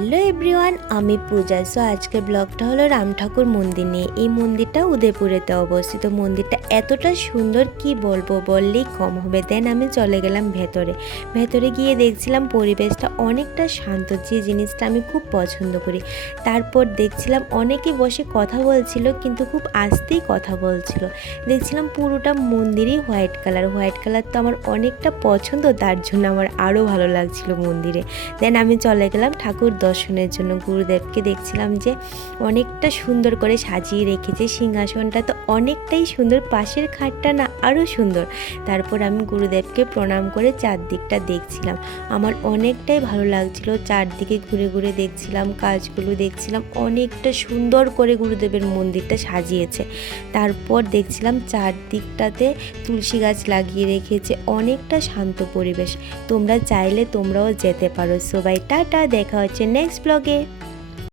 Hello everyone, আমি পূজা। So আজকের ব্লগটা হলো রাম ঠাকুর মন্দির নিয়ে। এই মন্দিরটা উদয়পুরেতে অবস্থিত। মন্দিরটা এতটা সুন্দর কি বলবো, বললেই কম হবে। দেন আমি চলে গেলাম ভেতরে গিয়ে দেখছিলাম পরিবেশটা অনেকটা শান্ত, যে জিনিসটা আমি খুব পছন্দ করি। তারপর দেখছিলাম অনেকে বসে কথা বলছিল, কিন্তু খুব আস্তেই কথা বলছিল। দেখছিলাম পুরোটা মন্দিরই হোয়াইট কালার তো আমার অনেকটা পছন্দ, তার জন্য আমার আরও ভালো লাগছিল মন্দিরে। দেন আমি চলে গেলাম ঠাকুর দর্শনের জন্য। গুরুদেবকে দেখছিলাম যে অনেকটা সুন্দর করে সাজিয়ে রেখেছে, সিংহাসনটা তো অনেকটাই সুন্দর, পাশের খাটটা না আরও সুন্দর। তারপর আমি গুরুদেবকে প্রণাম করে চারদিকটা দেখছিলাম। আমার অনেকটাই ভালো লাগছিল, চারদিকে ঘুরে ঘুরে দেখছিলাম, কাজগুলো দেখছিলাম, অনেকটা সুন্দর করে গুরুদেবের মন্দিরটা সাজিয়েছে। তারপর দেখছিলাম চারদিকটাতে তুলসী গাছ লাগিয়ে রেখেছে, অনেকটা শান্ত পরিবেশ। তোমরা চাইলে তোমরাও যেতে পারো। সবাই টাটা, দেখা হচ্ছে নেক্সট ব্লগে।